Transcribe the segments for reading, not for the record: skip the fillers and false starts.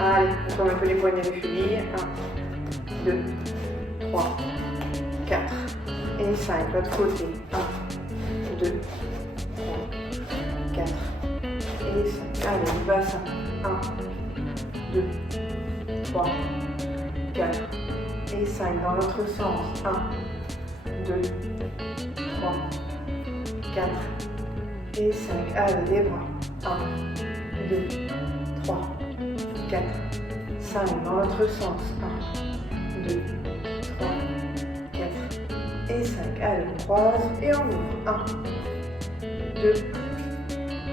Allez, on tourne un peu les poignets de cheville. 1, 2, 3, 4 et 5. L'autre côté. 1, 2, 3, 4 et 5. Allez, du bassin. 1, 2, 3, 4 et 5. Dans l'autre sens. 1, 2, 3, 4 et 5. Allez, les bras. 1, 2, 3, 4, 5. Dans l'autre sens. 1, 2, 3, 4 et 5. Allez, on croise et on ouvre. 1, 2,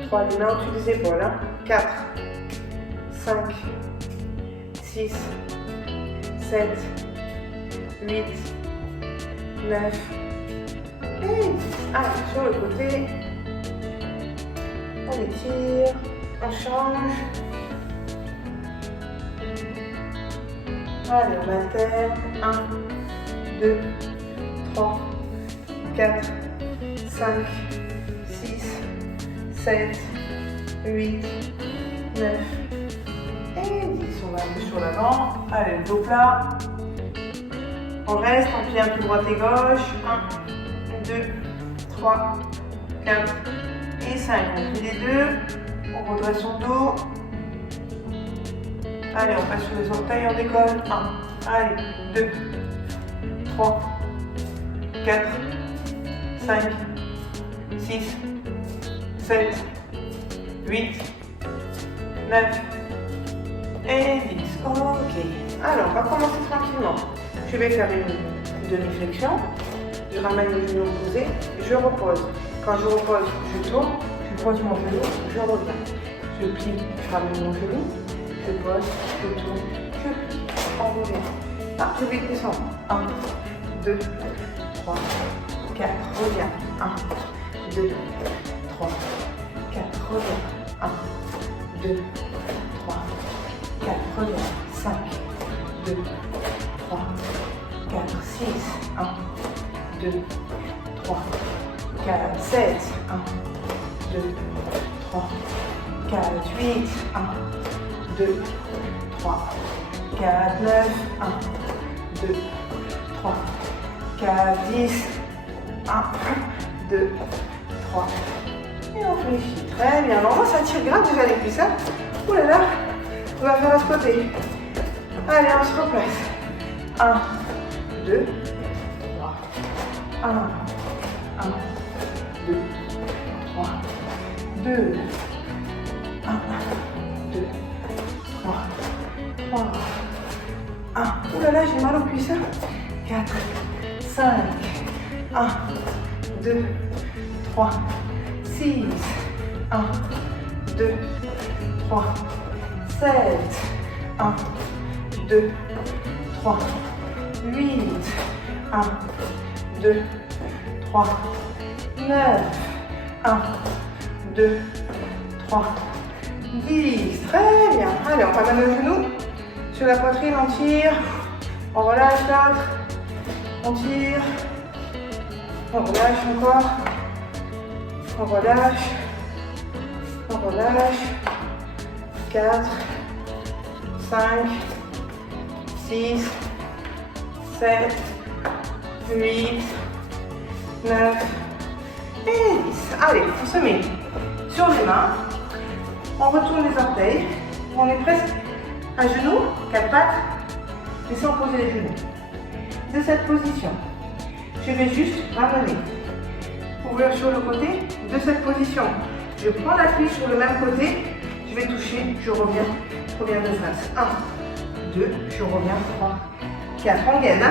3. Les mains au-dessus des épaules. 4, 5, 6, 7, 8, 9 et 10. Allez, sur le côté. On étire, on change. Allez, on alterne. 1, 2, 3, 4, 5, 6, 7, 8, 9 et 10. On va un peu sur l'avant. Allez, le dos plat. On reste, on plie un peu droite et gauche. 1, 2, 3, 4 et 5. On plie les deux. On redresse son dos. Allez, on passe sur les orteils, on décolle. 1, allez, 2, 3, 4, 5, 6, 7, 8, 9 et 10. Ok. Alors, on va commencer tranquillement. Je vais faire une demi-flexion. Je ramène le genou opposé. Je repose. Quand je repose, je tourne. Je pose mon genou. Je reviens. Je plie. Je ramène mon genou. Je pose. Je tourne. Je plie. On revient. Je vais descendre. 1, 2, 3, 4. Reviens. 1, 2, 3, 4. Reviens. 1, 2, 3, 4. Reviens. 5, 2, 3, 4, 6, 1, 2, 3, 4, 7, 1, 2, 3, 4, 8, 1, 2, 3, 4, 9, 1, 2, 3, 4, 10, 1, 2, 3, et on fléchit. Très bien. Alors, ça tire grave déjà les cuisses. Ouh là là, on va faire à ce côté. Allez, on se replace. 1, 2, 3, 1, 2, 3, 2, 1, 2, 3, 3, 1. Ouh là là, j'ai mal aux cuisses. 4, 5, 1, 2, 3, 6, 1, 2, 3, 7, 1, 2, 3, 8, 1, 2, 3, 9, 1, 2, 3, 10. Très bien. Allez, on ramène le genou sur la poitrine, on tire, on relâche l'autre, on tire, on relâche encore, on relâche, on relâche. 4, 5, 6, 7, 8, 9 et 10. Allez, on se met sur les mains. On retourne les orteils. On est presque à genoux, 4 pattes, mais sans poser les genoux. De cette position, je vais juste ramener. Ouvrir sur le côté. De cette position, je prends l'appui sur le même côté. Je vais toucher, je reviens de face. 1, 2, je reviens, 3, 4. On gaine. 1,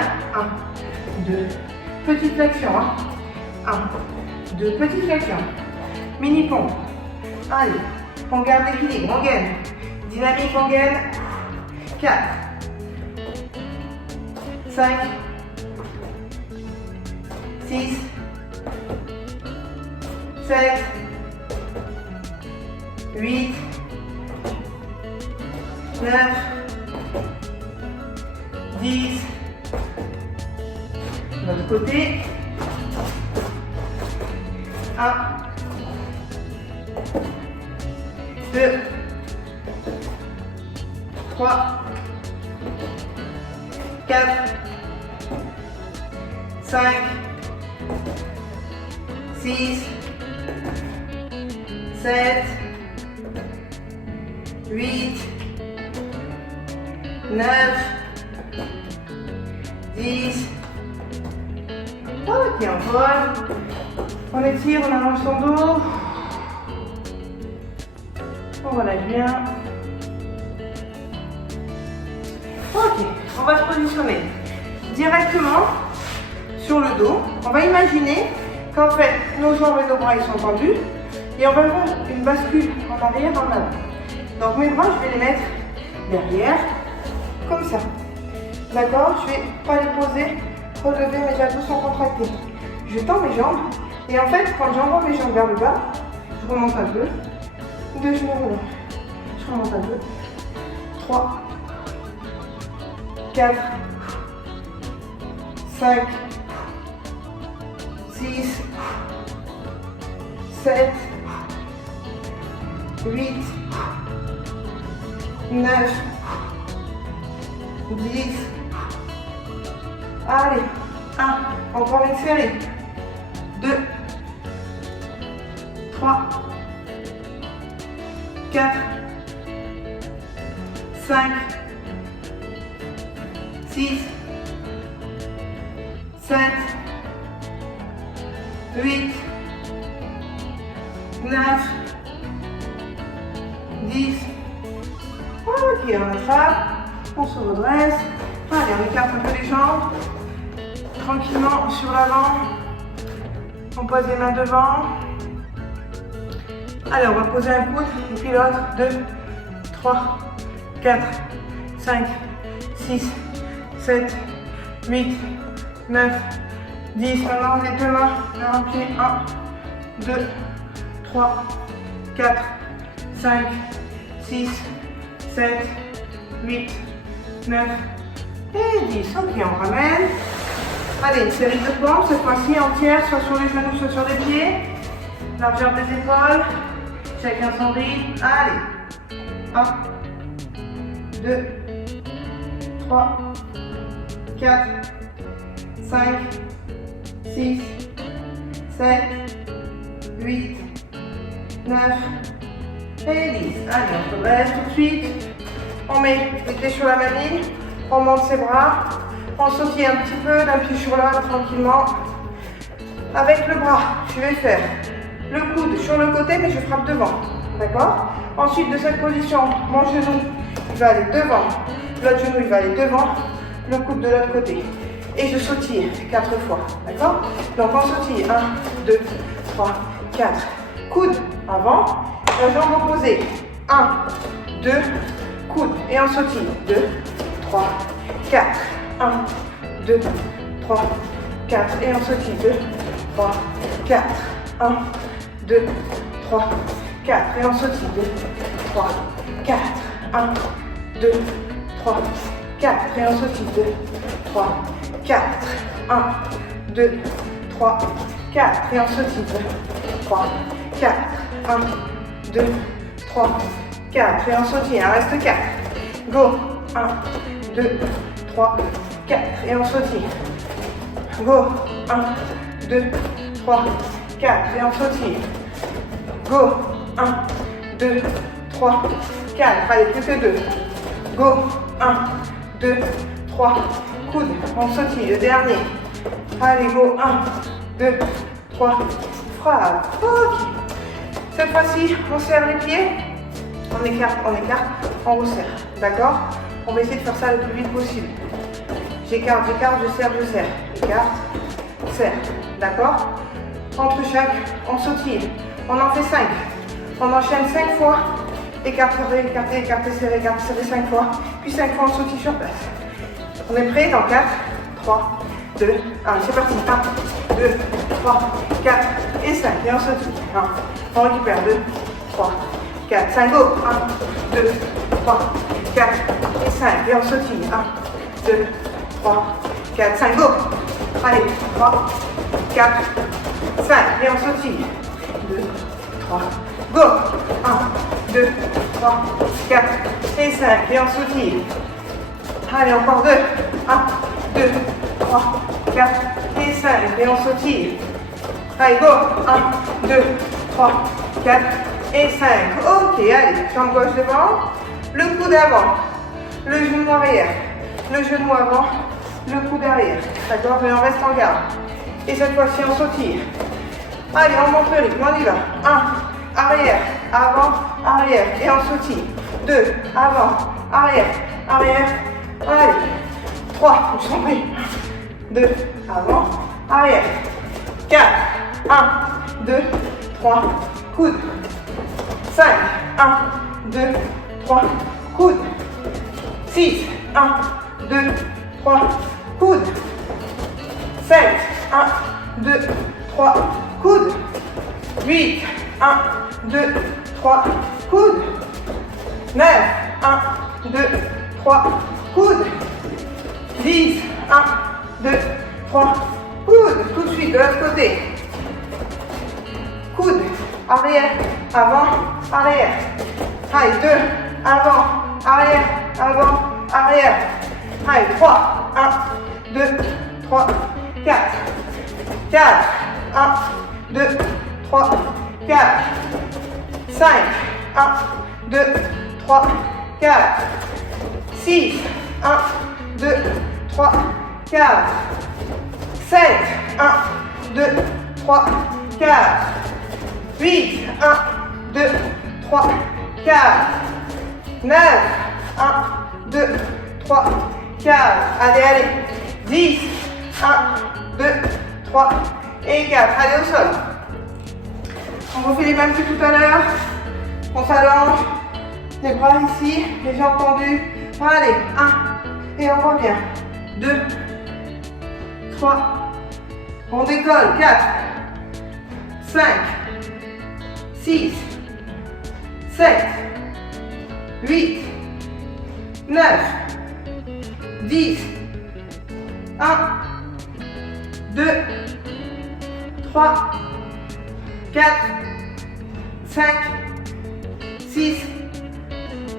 2, petite flexion. 1, 2, petite flexion. Mini pompe. Allez, on garde l'équilibre, on gaine. Dynamique, on gaine. 4, 5, 6, 7, 8, 9, 10. De l'autre côté. 1, 2, 3, 4, 5, 6, 7, 8, 9, 10. Ok, on vole. On étire, on allonge son dos. On relâche bien. Ok, on va se positionner directement sur le dos. On va imaginer qu'en fait, nos jambes et nos bras ils sont tendus. Et on va faire une bascule en arrière, en avant. Donc mes bras, je vais les mettre derrière, comme ça. D'accord? Je ne vais pas les poser, relever, mes abdos sont contractés. Je tends mes jambes. Et en fait, quand j'envoie mes jambes vers le bas, je remonte un peu. 2 genoux relâchent. Je remonte un peu. 3, 4, 5, 6, 7, 8, 9, 10. Allez, 1, encore une série. 2, 3, 4, 5, 6, 7, 8, 9, 10. Ok, on attrape, on se redresse. Allez, on écarte un peu les jambes. Tranquillement sur l'avant. On pose les mains devant. Allez, on va poser un coude et puis l'autre. 2, 3, 4, 5, 6, 7, 8, 9, 10. Maintenant, les deux mains vers un pied. 1, 2, 3, 4, 5, 6, 7, 8, 9 et 10. Ok, on ramène. Allez, une série de pompes, cette fois-ci entière, soit sur les genoux, soit sur les pieds. Largeur des épaules. Chacun son rythme. Allez. 1, 2, 3, 4, 5, 6, 7, 8, 9 et 10. Allez, on se relève tout de suite. On met les pieds sur la mamie. On monte ses bras. On sautille un petit peu d'un pied sur l'autre tranquillement. Avec le bras, je vais faire le coude sur le côté, mais je frappe devant. D'accord? Ensuite, de cette position, mon genou, il va aller devant. L'autre genou, il va aller devant. Le coude de l'autre côté. Et je sautille 4 fois. D'accord? Donc, on sautille 1, 2, 3, 4. Coude avant. La jambe opposée. 1, 2, coude. Et on sautille. 2, 3, 4. 1, 2, 3, 4. Et on sautille. 2, 3, 4. 1, 2, 3, 4. Et on sautille. 2, 3, 4. 1, 2, 3, 4. Et on sautille. 2, 3, 4. 1, 2, 3, 4. Et on sautille. 2, 3, 4. 1, 2, 3, 4. Et on sautille. Il reste 4. Go. 1, 2, 3, 4. Et on sautille. Go. 1, 2, 3, 4. Et on sautille. Go. 1, 2, 3, 4. Allez, plus que 2. Go. 1, 2, 3. Coude. On sautille. Le dernier. Allez, go. 1, 2, 3. Frappe. Ok. Cette fois-ci, on serre les pieds. On écarte, on resserre. D'accord? On va essayer de faire ça le plus vite possible. J'écarte, je serre. Écarte, serre. D'accord? Entre chaque, on sautille. On en fait 5. On enchaîne 5 fois. Écarte, serré 5 fois. Puis 5 fois, on sautille sur place. On est prêt dans 4, 3, 2, 1. C'est parti. 1, 2, 3, 4 et 5. Et on sautille. 1. On récupère 2, 3, 4, 5. Go. 1, 2, 3, 4 et 5. Et on sautille. 1, 2, 3, 4, 5. Go. Allez. 3, 4, 5. Et on sautille. 2, 3. Go. 1, 2, 3, 4 et 5. Et on soutient. Allez, encore 2. 1, 2, 3, 4 et 5. Et on sautille. Allez, go. 1, 2, 3, 4 et 5. Ok, allez. Jambe gauche devant. Le coude avant. Le genou arrière. Le genou avant. Le coude arrière. D'accord? Et on reste en garde. Et cette fois-ci, on sautille. Allez, on monte le rythme. On y va. 1, arrière, avant, arrière. Et on sautille. 2, avant, arrière, arrière. Allez. 3, je t'en prie. 2, avant, arrière. 4, 1, 2, 3, coude. 5, 1, 2, 3, coude. 6, 1, 2, 3, coude. 7, 1, 2, 3, coude. 8, 1, 2, 3, coude. 9, 1, 2, 3, coude. 10, 1, 2, 3, coude. Tout de suite de l'autre côté. Coude, arrière, avant, arrière. Allez, 2, avant, arrière, avant, arrière. Allez, 3, 1, 2, 3, 4. 4, 1, 2, 3, 4. 5, 1, 2, 3, 4. 6, 1, 2, 3, 4. 7, 1, 2, 3, 4. 8, 1, 2, 3, 4. 9, 1, 2, 3, 4. Allez, allez. 10, 1, 2, 3 et 4. Allez, au sol. On refait les mêmes que tout à l'heure. On s'allonge. Les bras ici, les jambes tendues. Allez, 1. Et on revient. 2, 3. On décolle. 4, 5, 6, 7, 8, 9, 10, 1, 2, 3, 4, 5, 6,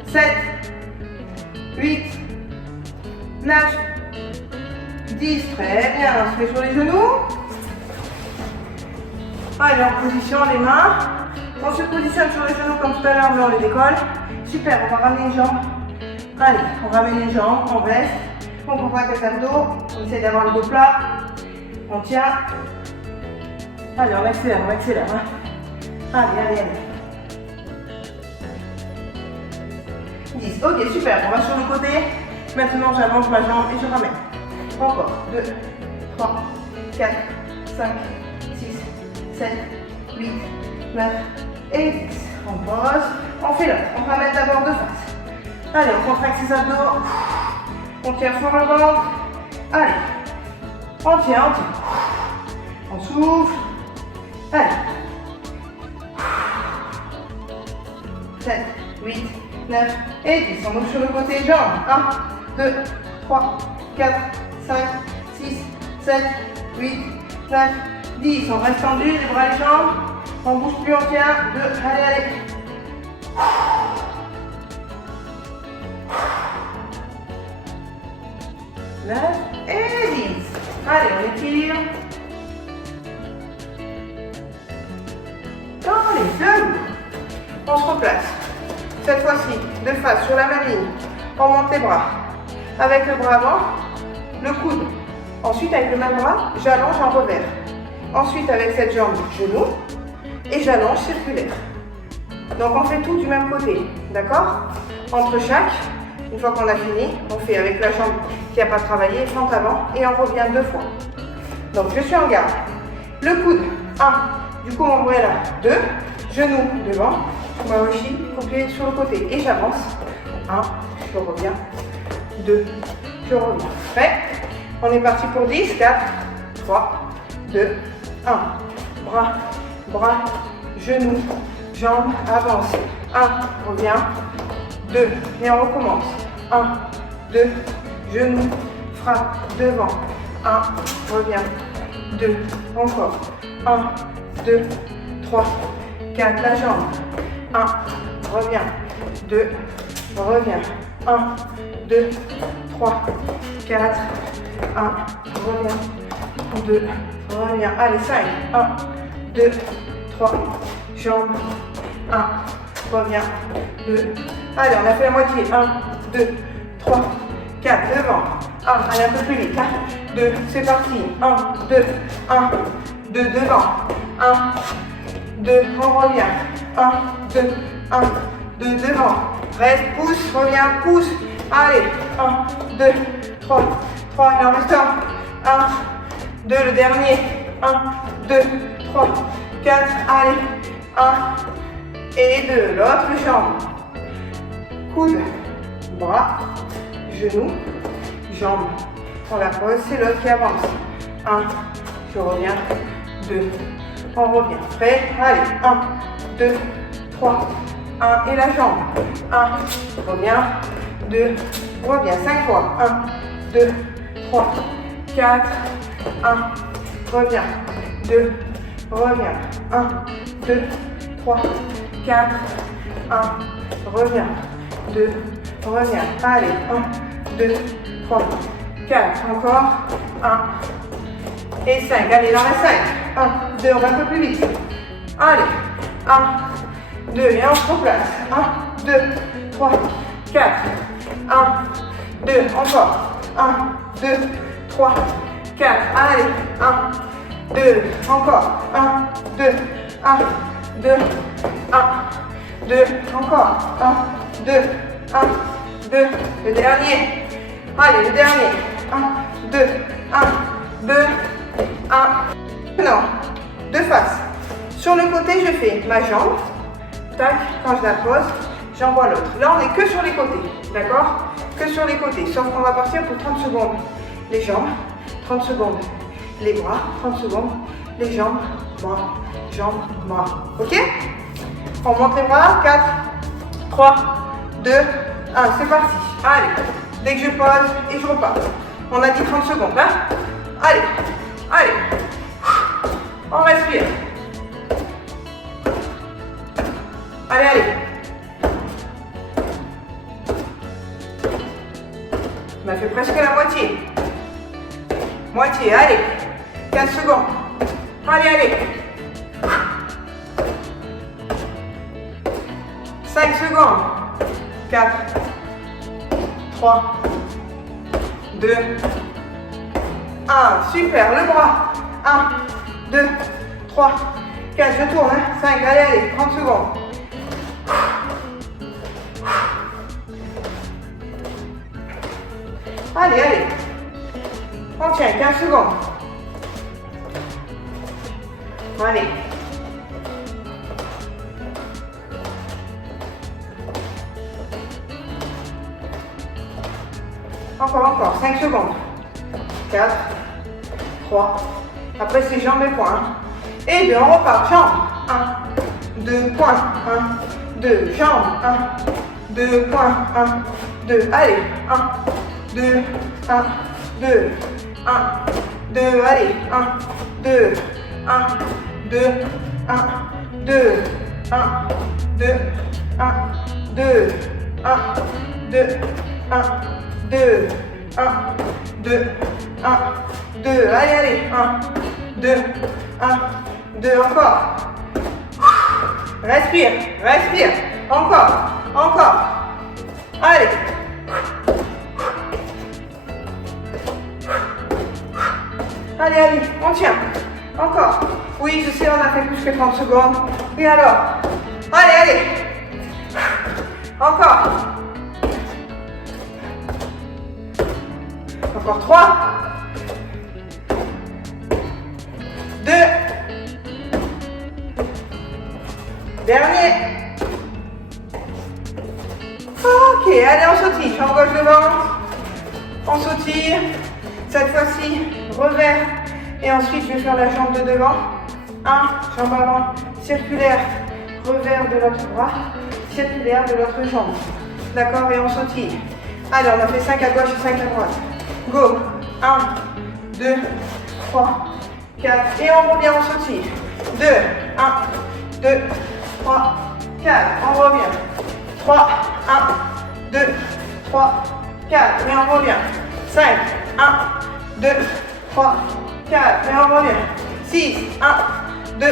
7, 8, 9, 10. Très bien, on se met sur les genoux. Allez, en position, les mains. On se positionne sur les genoux comme tout à l'heure, mais on les décolle. Super, on va ramener les jambes. Allez, on ramène les jambes, on reste. On contracte le dos. On essaie d'avoir le dos plat. On tient. Allez, on accélère, hein. Allez, allez, allez. 10. Ok, super. On va sur le côté. Maintenant, j'allonge ma jambe et je ramène. Encore. 2, 3, 4, 5, 6, 7, 8, 9 et 10. On pose. On fait l'autre. On ramène d'abord de face. Allez, on contracte ses abdos. On tient sur le ventre. Allez. On tient, on tient. On souffle. Allez. 7, 8, 9 et 10. On ouvre sur le côté jambes. 1, 2, 3, 4, 5, 6, 7, 8, 9, 10. On reste tendu, les bras et les jambes. On ne bouge plus, on tient. 2, allez, allez. 9 et 10. Allez, on étire. Dans les deux. On se replace. Cette fois-ci, de face sur la même ligne. On monte les bras. Avec le bras avant, le coude. Ensuite, avec le même bras, j'allonge en revers. Ensuite, avec cette jambe, genou. Et j'allonge circulaire. Donc, on fait tout du même côté. D'accord? Entre chaque, une fois qu'on a fini, on fait avec la jambe qui n'a pas travaillé, fente avant, et on revient 2 fois. Donc, je suis en garde. Le coude, 1. Du coup, mon bras est là. 2. Genou devant. Maoshi, coupé sur le côté. Et j'avance. 1. Je reviens. 2. Je reviens. Prêt? On est parti pour 10. 4, 3, 2, 1. Bras, bras, genoux, jambes, avance. 1, reviens. 2, et on recommence. 1, 2, genoux, frappe, devant. 1, reviens. 2, encore. 1, 2, 3, 4, la jambe. 1, reviens. 2, reviens. 1, 2, 3, 4, 1, reviens. 2, reviens. Allez, 5, 1, 2, 3, jambes. 1, reviens. 2, allez, on a fait la moitié. 1, 2, 3, 4, devant. 1, allez, un peu plus vite. 2, c'est parti. 1, 2, 1, 2, devant. 1, 2, on revient. 1, 2, 1, 2, devant. Reste, pousse, reviens, pousse. Allez, 1, 2, 3, 3, il en reste 1. 1, 2, le dernier. 1, 2, 3, 4, allez. 1 et 2, l'autre jambe. Coude, bras, genoux, jambes. On la pose, c'est l'autre qui avance. 1, je reviens. 2, on revient. Prêt? Allez, 1, 2, 3, 1 et la jambe. 1, reviens. 2, reviens. 5 fois. 1, 2, 3, 4, 1, reviens. 2, reviens. 1, 2, 3, 4, 1, reviens. 2, reviens. Allez, 1, 2, 3, 4, encore. 1 et 5. Allez, il en reste 5. 1, 2, on va un peu plus vite. Allez, 1, 2, et on se replace. 1, 2, 3, 4. 1, 2, encore. 1, 2, 3, 4. Allez, 1, 2, encore. 1, 2, 1, 2, 1, 2, encore. 1, 2, 1, 2. Le dernier. Allez, le dernier. 1, 2, 1, 2, 1. Maintenant, de face. Sur le côté, je fais ma jambe. Tac, quand je la pose, j'envoie l'autre. Là, on n'est que sur les côtés. D'accord? Que sur les côtés. Sauf qu'on va partir pour 30 secondes. Les jambes, 30 secondes. Les bras, 30 secondes. Les jambes, bras, jambes, bras. Ok? On monte les bras. 4, 3, 2, 1. C'est parti. Allez. Dès que je pose et je repars. On a dit 30 secondes. Hein? Allez. Allez. On respire. Allez, allez. On a fait presque la moitié. Moitié, allez. 15 secondes. Allez, allez. 5 secondes. 4, 3, 2, 1. Super, le bras. 1, 2, 3, 4. Je tourne. 5, allez, allez. 30 secondes. Allez, allez. On tient 15 secondes. Allez. Encore. 5 secondes. 4, 3. Après, c'est jambes et poings. Et 2, on repart. Jambes. 1, 2, poings. 1, 2, jambes. 1, 2, poings. 1, 2. Allez. 1, 2, 1, 2. 1, 2. Allez. 1, 2. 1, 2. 1, 2. 1, 2. 1, 2. 1, 2. 1, 2, 1, 2, 1, 2, allez, allez, 1, 2, 1, 2, encore. Respire, respire, encore, allez. Allez, allez, on tient, encore. Oui, je sais, on a fait plus que 30 secondes. Et alors, allez, allez, encore. Encore 3, 2, dernier. Ok, allez, on sautille. Jambe gauche devant. On sautille. Cette fois-ci, revers. Et ensuite, je vais faire la jambe de devant. 1, jambe avant, circulaire, revers de l'autre bras, circulaire de l'autre jambe. D'accord, et on sautille. Allez, on a fait 5 à gauche et 5 à droite. Go. 1, 2, 3, 4. Et on revient, on sautille. 2, 1, 2, 3, 4. On revient. 3, 1, 2, 3, 4, et on revient. 5, 1, 2, 3, 4, et on revient. 6, 1, 2,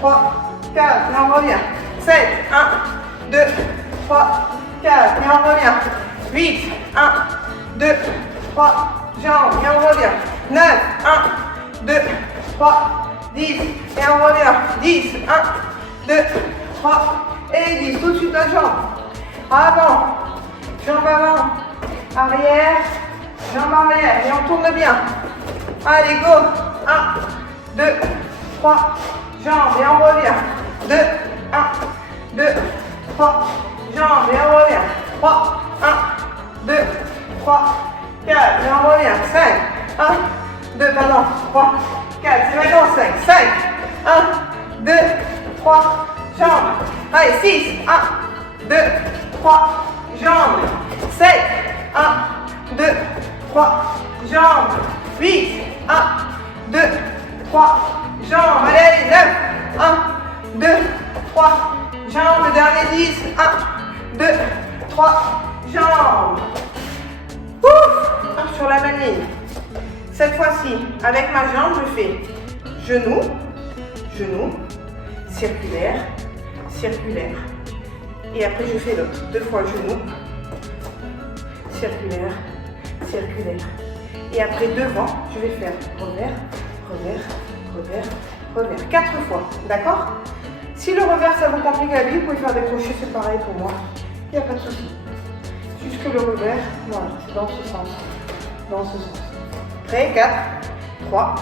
3, 4, et on revient. 7, 1, 2, 3, 4, et on revient. 8, 1, 2, 3, jambes, et on revient. 9, 1, 2, 3, 10, et on revient. 10, 1, 2, 3, et 10. Tout de suite la jambe. Avant, jambe avant, arrière, jambe arrière, et on tourne bien. Allez, go. 1, 2, 3, jambes, et on revient. 2, 1, 2, 3, jambes, et on revient. 3, 1, 2, 3, 4, et on revient. 5, 1, 2, pardon, 3, 4, c'est maintenant 5, 5, 1, 2, 3, jambes. Allez, 6, 1, 2, 3, jambes. 7, 1, 2, 3, jambes. 8, 1, 2, 3, jambes. Allez, allez, 9, 1, 2, 3, jambes. Dernier 10, 1, 2, 3, jambes. Ouf, sur la même ligne. Cette fois-ci, avec ma jambe, je fais genou, genou, circulaire, circulaire. Et après, je fais l'autre. 2 fois genou, circulaire, circulaire. Et après, devant, je vais faire revers, revers, revers, revers. 4 fois, d'accord? Si le revers, ça vous complique la vie, vous pouvez faire des crochets, c'est pareil pour moi. Il n'y a pas de souci. Juste que le revers, voilà, c'est dans ce sens. Dans ce sens. Prêt? 4, 3,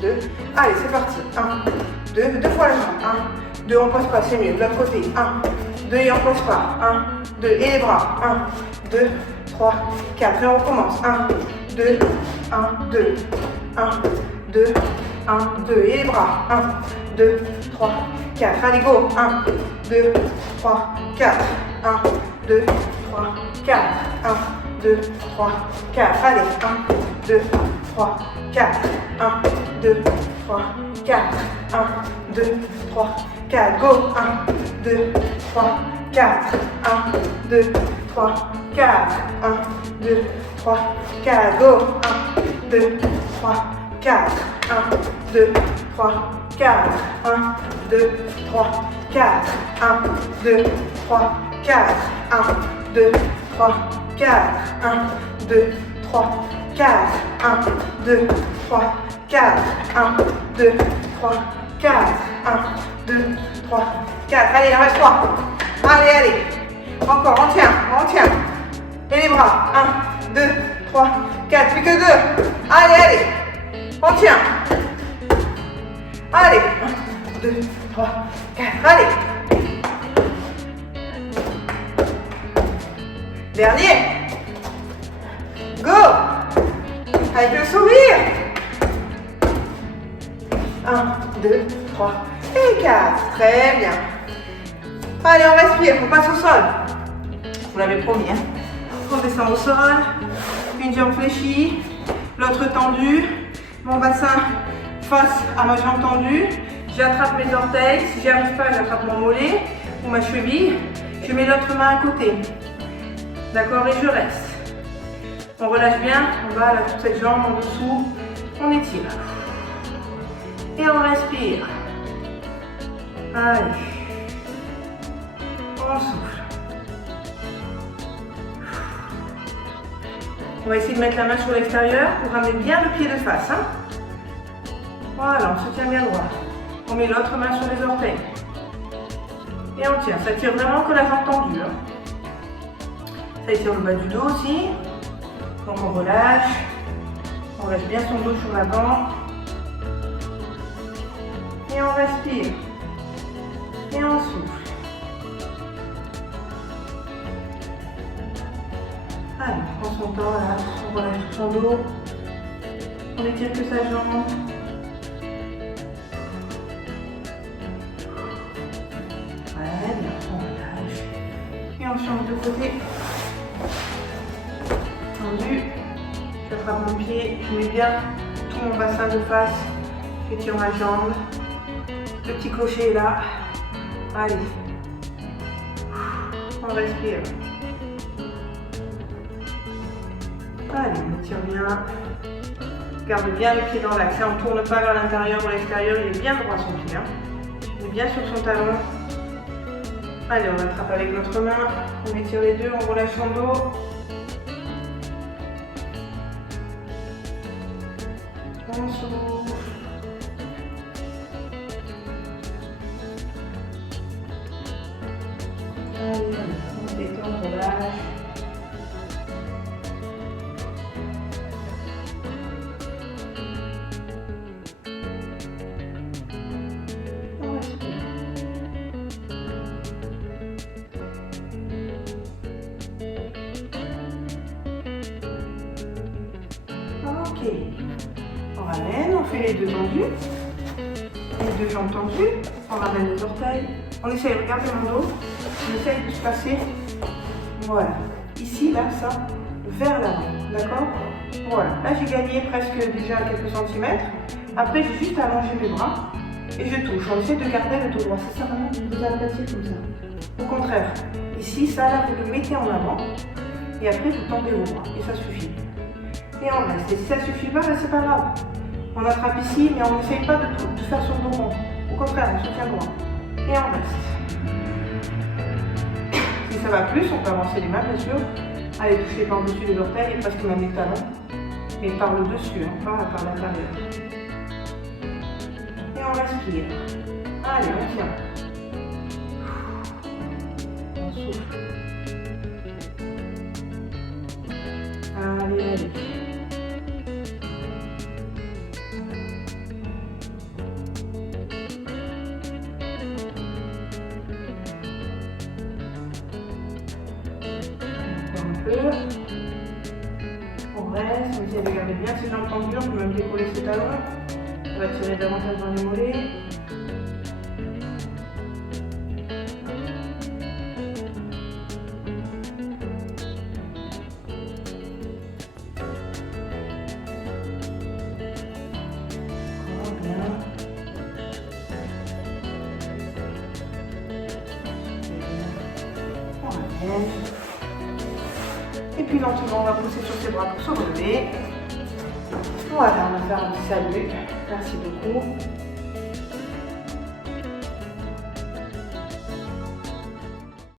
2. Allez, c'est parti. 1, 2 fois la jambe. 1, 2, on ne pose pas, c'est mieux. De l'autre côté. 1, 2 et on ne pose pas. 1, 2 et les bras. 1, 2, 3, 4. Et on recommence. 1, 2, 1, 2. 1, 2, 1, 2. Et les bras. 1, 2, 3, 4. Allez, go. 1, 2, 3, 4. 1, 2, 3, 4. 1, 2, 3, 4. Allez, 1, 2, 3, 4. 1, 2, 3, 4. 1, 2, 3, 4. Go. 1, 2, 3, 4. 1, 2, 3, 4. 1, 2, 3, 4. Go. 1, 2, 3, 4. 1, 2, 3, 4. 1, 2, 3, 4. 1, 2, 3, 4. 1, 2, 3, 4. 1, 2, 3, 4. 1, 2, 3, 4. 1, 2, 3, 4. 1, 2, 3, 4. Allez, il en reste 3. Allez, allez. Encore, on tient. Et les bras. 1, 2, 3, 4. Plus que 2. Allez, allez. On tient. Allez. 1, 2, 3, 4. Allez. Dernier. Go. Avec le sourire. 1, 2, 3 et 4. Très bien. Allez, on respire. On passe au sol. Vous l'avez promis. Hein. On descend au sol. Une jambe fléchie. L'autre tendue. Mon bassin face à ma jambe tendue. J'attrape mes orteils. Si j'y arrive pas, j'attrape mon mollet ou ma cheville. Je mets l'autre main à côté. D'accord, et je reste. On relâche bien, on va là, toute cette jambe en dessous, on étire. Et on respire. Allez. On souffle. On va essayer de mettre la main sur l'extérieur pour ramener bien le pied de face. Hein. Voilà, on se tient bien droit. On met l'autre main sur les orteils. Et on tient. Ça tire vraiment que la jambe tendue. Hein. Ça étire le bas du dos aussi. Donc on relâche bien son dos sur l'avant. Et on respire. Et on souffle. Allez, on prend son temps là, on relâche tout son dos. On étire que sa jambe. Ouais, bien, on relâche. Et on change de côté. Tendu. J'attrape mon pied, je mets bien tout mon bassin de face. J'étire ma jambe. Le petit crochet est là. Allez. on respire. Allez, on étire bien. Garde bien le pied dans l'axe. On ne tourne pas vers l'intérieur ou l'extérieur. Il est bien droit son pied. Il est bien sur son talon. Allez, on attrape avec notre main. On étire les deux. On relâche son dos. On souffle. Allez, on détend, on relâche. Ok. On ramène, on fait les deux tendus. Les deux jambes tendues. On ramène les orteils. On essaye de regarder mon dos. On essaye de se passer. Voilà. Ici, là, ça, vers l'avant. D'accord? Voilà. Là, j'ai gagné presque déjà quelques centimètres. Après, j'ai juste allongé mes bras et je touche. On essaie de garder le dos droit. Ça sert à rien de vous aplatir comme ça. Au contraire, ici, ça, là, vous le mettez en avant et après, vous tendez vos bras et ça suffit. Et on reste. Et si ça ne suffit pas, ben, c'est pas grave. On attrape ici, mais on n'essaye pas de faire son dos rond. Au contraire, on se tient droit. Et on reste. Si ça va plus, on peut avancer les mains, bien sûr. Allez, toucher par-dessus les orteils et presque même les talons. Mais par le dessus, hein, pas par l'intérieur. Et on respire. Allez, on tient. On souffle. Allez, allez. On reste, on essaie de garder bien ses jambes tendues, on peut même décoller ses talons. On va tirer davantage dans les mollets. Bien. On ramène. Et puis lentement, on va pousser sur ses bras pour se relever. Voilà, on va faire un petit salut. Merci beaucoup.